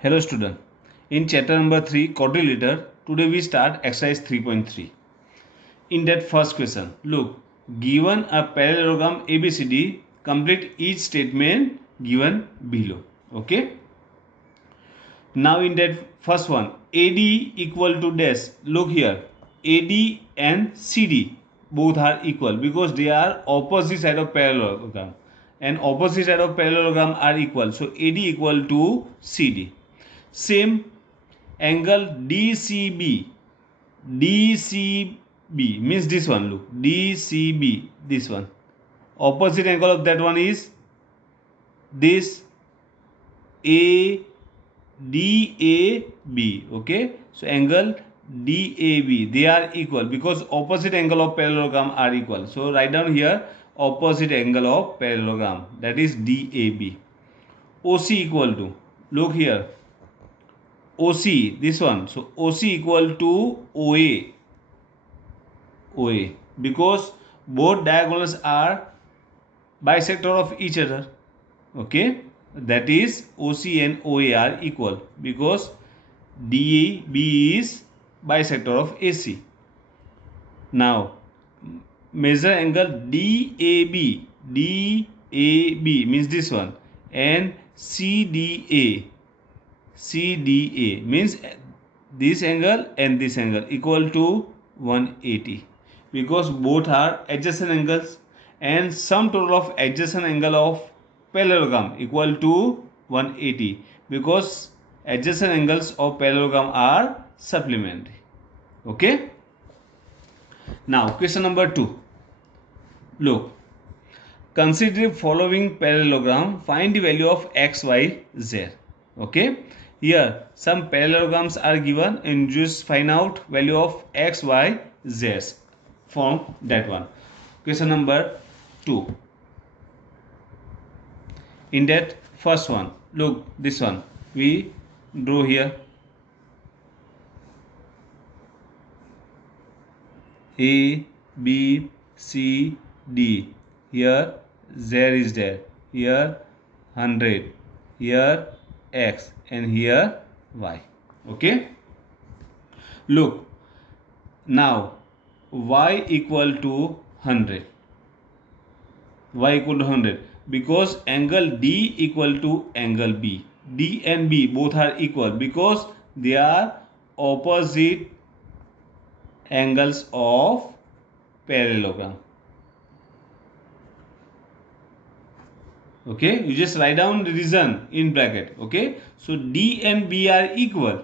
Hello student. In chapter number 3 quadrilateral, today we start exercise 3.3. In that first question, look, given a parallelogram ABCD, complete each statement given below. Okay. Now in that first one, AD equal to dash. Look here, AD and CD both are equal because they are opposite side of parallelogram, and opposite side of parallelogram are equal. So AD equal to CD. Same angle DCB means this one. Look, DCB, this one. Opposite angle of that one is this ADAB. Okay, so angle DAB, they are equal because opposite angle of parallelogram are equal. So write down here opposite angle of parallelogram, that is DAB. OC equal to, look here, OC, this one. So OC equal to OA because both diagonals are bisector of each other. Okay, that is OC and OA are equal because DAB is bisector of AC. Now measure angle DAB. DAB means this one, and CDA means this angle and this angle equal to 180 because both are adjacent angles, and sum total of adjacent angle of parallelogram equal to 180 because adjacent angles of parallelogram are supplementary. Okay. Now question number 2. Look, consider following parallelogram, find the value of x, y, z. Okay, here some parallelograms are given and just find out value of x, y, z from that one. Question number 2. In that first one, look, this one we draw here A, B, C, D. Here Z is there. Here 100. Here X and here Y. Okay. Look, now Y equal to 100. Y equal to 100 because angle D equal to angle B. D and B both are equal because they are opposite angles of parallelogram. Okay, you just write down the reason in bracket. Okay, so D and B are equal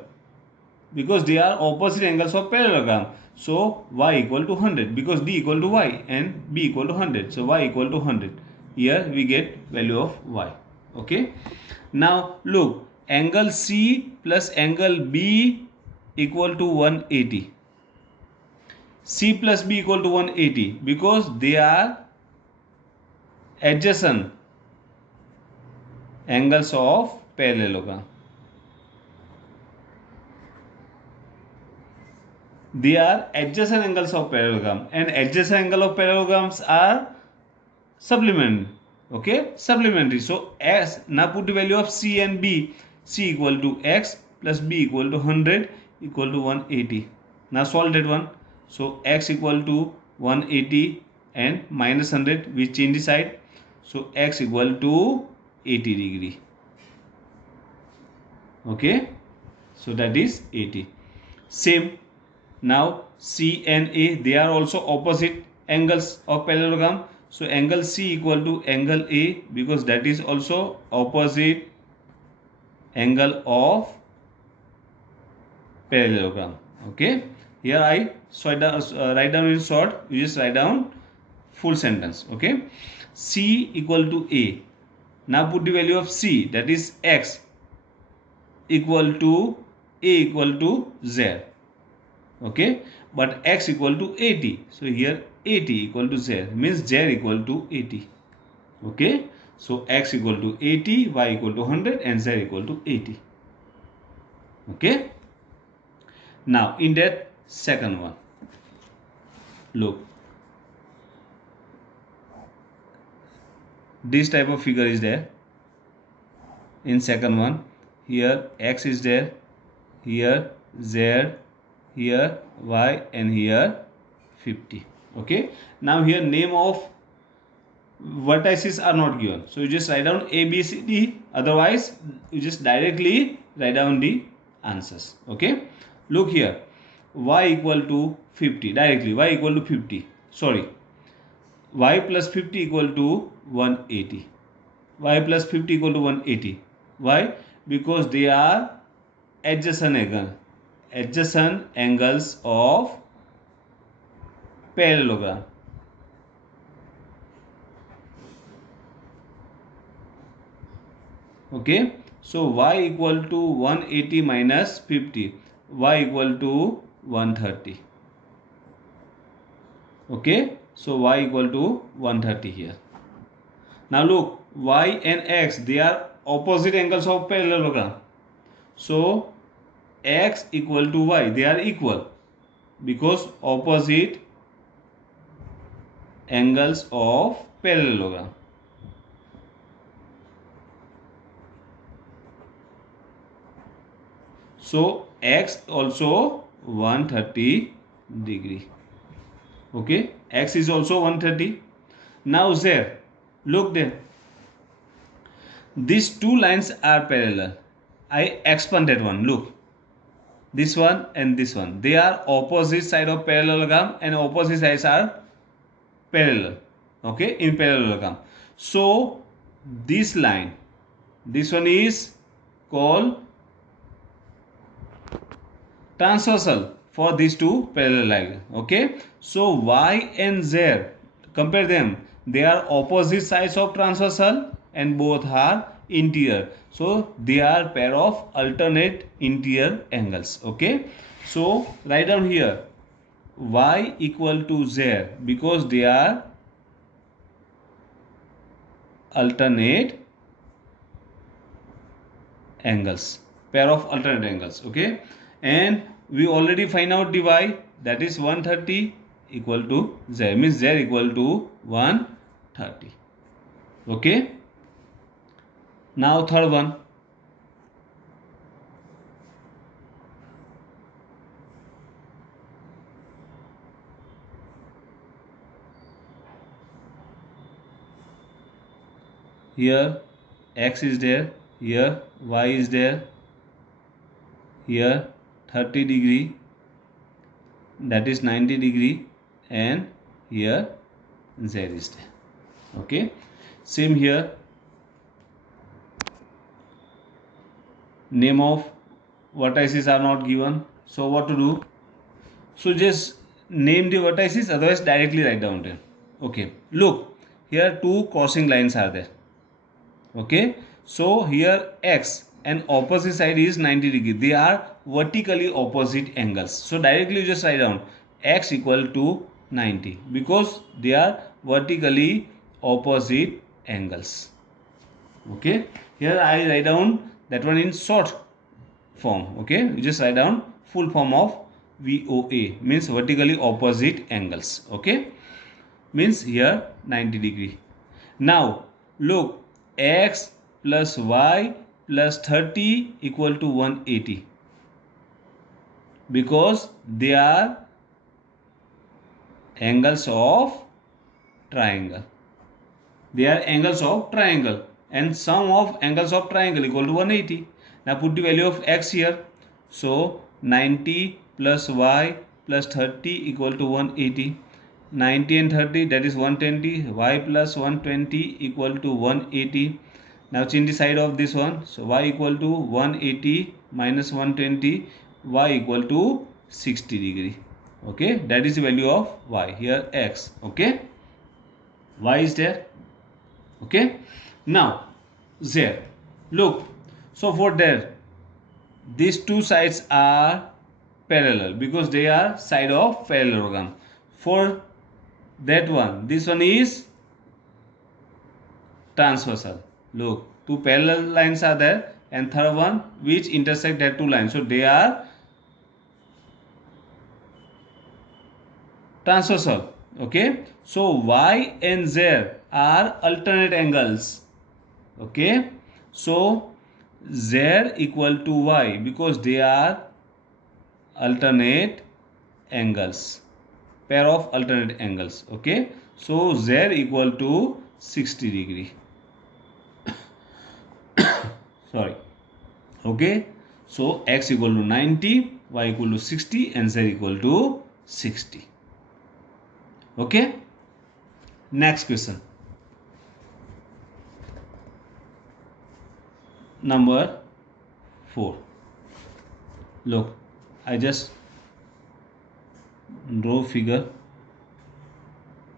because they are opposite angles of parallelogram. So y equal to 100 because D equal to y and B equal to 100. So y equal to 100. Here we get value of y. Okay, now look, angle C plus angle B equal to 180. C plus B equal to 180 because they are adjacent angles of parallelogram. They are adjacent angles of parallelogram, and adjacent angle of parallelograms are supplementary. Okay, supplementary. So as now put the value of C and B. C equal to x plus B equal to 100 equal to 180. Now solve that one. So x equal to 180 and minus 100 we change the side. So x equal to 80 degree. Okay, so that is 80. Same. Now C and A, they are also opposite angles of parallelogram. So angle C equal to angle A because that is also opposite angle of parallelogram. Okay, here I write down in short. You just write down full sentence. Okay, C equal to A. Now put the value of C, that is x, equal to A equal to Z. Okay, but x equal to 80. So here 80 equal to z means z equal to 80. Okay, so x equal to 80, y equal to 100 and z equal to 80. Okay, now in that second one, look, this type of figure is there in second one. here x is there, here z, here y, and here 50. Okay, now here name of vertices are not given, so you just write down a b c d, otherwise you just directly write down the answers. Okay, look here, y equal to 50, directly y equal to 50, sorry, y plus 50 equal to 180, y plus 50 equal to 180. Why? Because they are adjacent angles of parallelogram. Okay, so y equal to 180 minus 50, y equal to 130. Okay, so y equal to 130 here. Now look, y and x, they are opposite angles of parallelogram. So x equal to y, they are equal because opposite angles of parallelogram. So x also 130 degree. Okay, x is also 130. Now z, look there. These two lines are parallel. I expanded one. Look, this one and this one. They are opposite side of parallelogram and opposite sides are parallel. Okay, in parallelogram. So this line, this one is called transversal for these two parallel lines. Okay, so y and z, compare them. They are opposite sides of transversal and both are interior, so they are pair of alternate interior angles. Okay, so write down here y equal to z because they are alternate angles, pair of alternate angles. Okay, and we already find out the y, that is 130 equal to z, means z equal to 130. Okay, now third one, here x is there, here y is there, here 30 degree, that is 90 degree, and here z is there. Okay, same here, name of vertices are not given, so what to do? So just name the vertices, otherwise directly write down them. Okay, look, here two crossing lines are there. Okay, so here x and opposite side is 90 degree, they are vertically opposite angles, so directly you just write down x equal to 90 because they are vertically opposite angles. Okay, here I write down that one in short form. Okay, you just write down full form of VOA, means vertically opposite angles. Okay, means here 90 degree. Now look, x plus y plus 30 equal to 180 because they are angles of triangle. They are angles of triangle and sum of angles of triangle equal to 180. Now put the value of x here. So 90 plus y plus 30 equal to 180. 90 and 30, that is 120. Y plus 120 equal to 180. Now change the side of this one. So y equal to 180 minus 120. Y equal to 60 degree. Okay, that is the value of y. Here x. Okay, y is there. Okay, now z, look, so for there these two sides are parallel because they are side of parallelogram. For that one, this one is transversal. Look, two parallel lines are there and third one which intersect that two lines, so they are transversal. Okay, so y and z are alternate angles. Okay, so Z equal to Y because they are alternate angles, pair of alternate angles. Okay, so Z equal to 60 degree. Sorry. Okay, so X equal to 90, Y equal to 60 and Z equal to 60. Okay, next question. Number 4. Look, I just draw figure.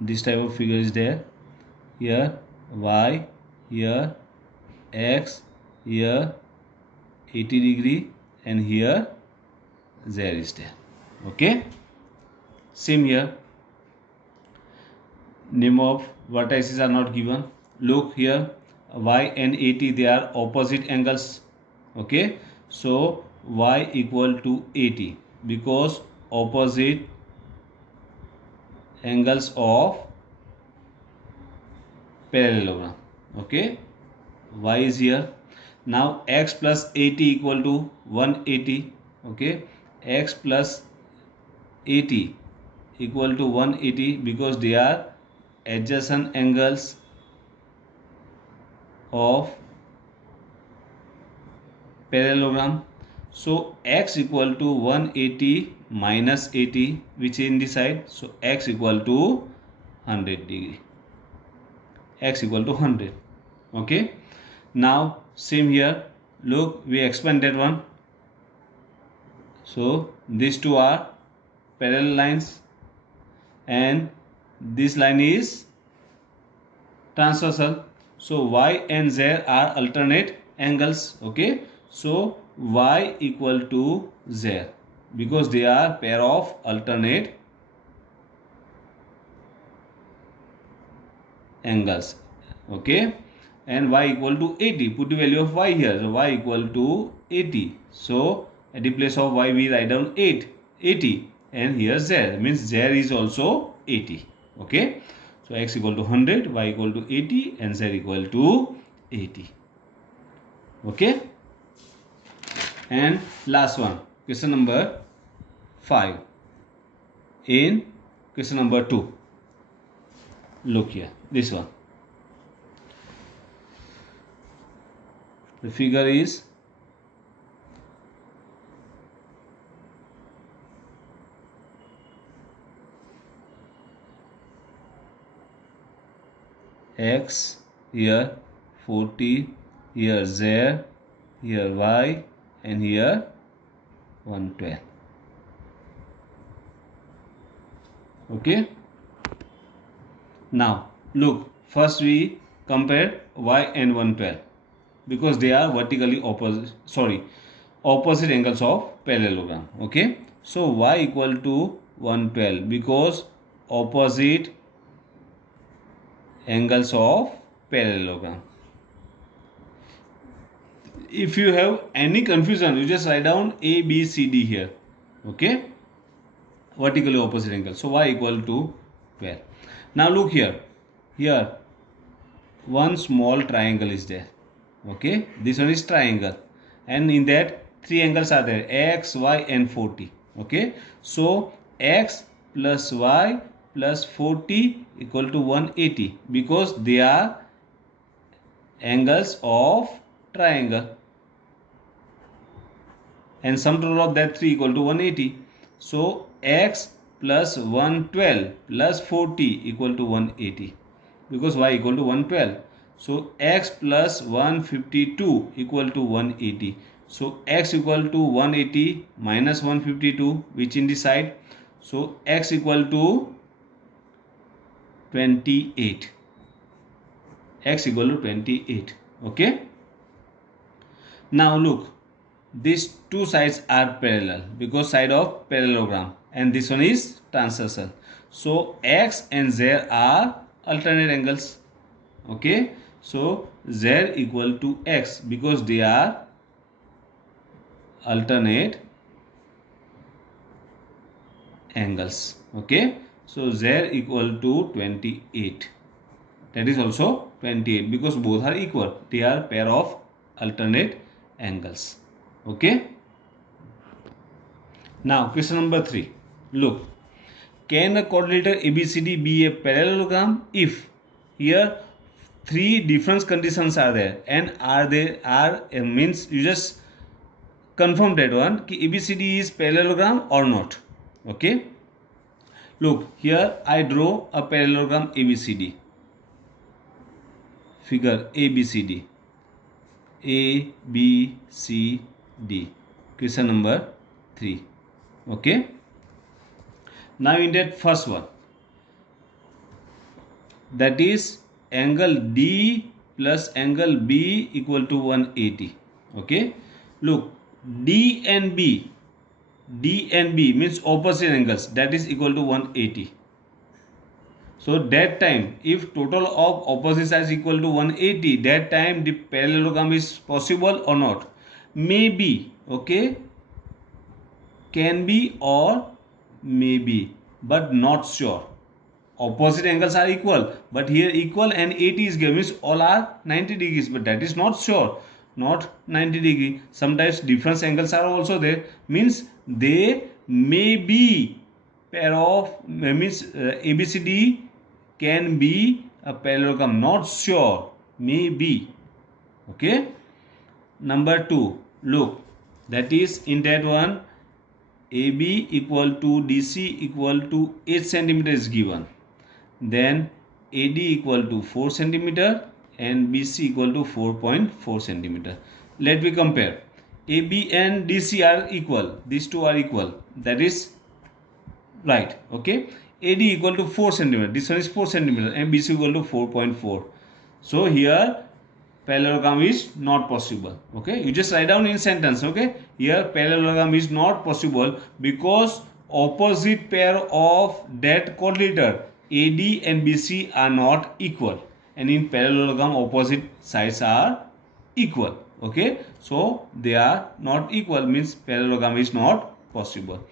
This type of figure is there. Here Y, here X, here 80 degree and here Z is there. Okay, same here. Name of vertices are not given. Look here, Y and 80, they are opposite angles. Okay, so Y equal to 80 because opposite angles of parallelogram. Okay, Y is here. Now X plus 80 equal to 180. Okay, X plus 80 equal to 180 because they are adjacent angles of parallelogram. So X equal to 180 minus 80, which is in the side. So X equal to 100 degree. X equal to 100. Okay. Now same here. Look, we expanded one. So these two are parallel lines and this line is transversal. So Y and Z are alternate angles. Okay, so Y equal to Z because they are pair of alternate angles. Okay, and Y equal to 80. Put the value of Y here. So Y equal to 80. So at the place of Y we write down 80 and here Z means Z is also 80. Okay, so X equal to 100, Y equal to 80 and Z equal to 80. Okay, and last one, question number 5. In question number 2, look here, this one. The figure is X, here 40, here Z, here Y and here 112. Okay, now look, first we compare Y and 112 because they are vertically opposite angles of parallelogram. Okay, so Y equal to 112 because opposite angles of parallelogram. If you have any confusion, you just write down A, B, C, D here. Okay, vertically opposite angle. So Y equal to 12. Now look here. Here one small triangle is there. Okay, this one is triangle and in that three angles are there, X, Y and 40. Okay, so X plus Y plus 40 equal to 180 because they are angles of triangle and sum total of that 3 equal to 180. So X plus 112 plus 40 equal to 180 because Y equal to 112. So X plus 152 equal to 180. So X equal to 180 minus 152 which in the side. So X equal to 28. X equal to 28. Okay. Now look, these two sides are parallel because side of parallelogram and this one is transversal. So X and Z are alternate angles. Okay, so Z equal to X because they are alternate angles. Okay, so Z equal to 28. That is also 28 because both are equal. They are pair of alternate angles. Okay. Now question number 3. Look, can a quadrilateral ABCD be a parallelogram if here three different conditions are there, and means you just confirm that one कि ABCD is parallelogram or not. Okay. Look, here I draw a parallelogram ABCD. Figure ABCD. ABCD. Question number 3. Okay. Now in that first one, that is angle D plus angle B equal to 180. Okay. Look, D and B means opposite angles, that is equal to 180. So that time, if total of opposite sides equal to 180, that time the parallelogram is possible or not? Maybe. Okay. Can be or maybe, but not sure. Opposite angles are equal, but here equal and 80 is given, means all are 90 degrees, but that is not sure, not 90 degree. Sometimes different angles are also there, means they may be pair of means ABCD can be a parallelogram, not sure, may be. Okay. Number 2, look, that is in that one AB equal to DC equal to 8 cm is given. Then AD equal to 4 cm and BC equal to 4.4 cm. Let me compare. AB and DC are equal. These two are equal. That is right. Okay. AD equal to 4 cm. This one is 4 cm and BC equal to 4.4. So here parallelogram is not possible. Okay. You just write down in sentence. Okay. Here parallelogram is not possible because opposite pair of that quadrilateral AD and BC are not equal, and in parallelogram opposite sides are equal. Okay. So they are not equal, means parallelogram is not possible.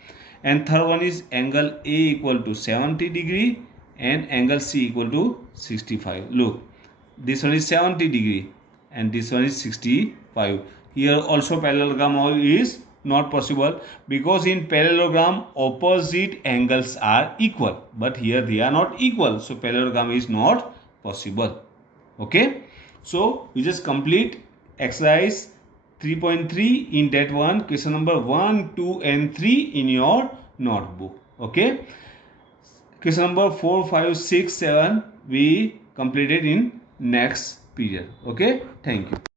And third one is angle A equal to 70 degree and angle C equal to 65. Look, this one is 70 degree and this one is 65. Here also parallelogram is not possible because in parallelogram opposite angles are equal, but here they are not equal, so parallelogram is not possible. Okay. So we just complete exercise 3.3 in that one, question number 1, 2 and 3 in your notebook. Okay. Question number 4, 5, 6, 7 we completed in next period. Okay. Thank you.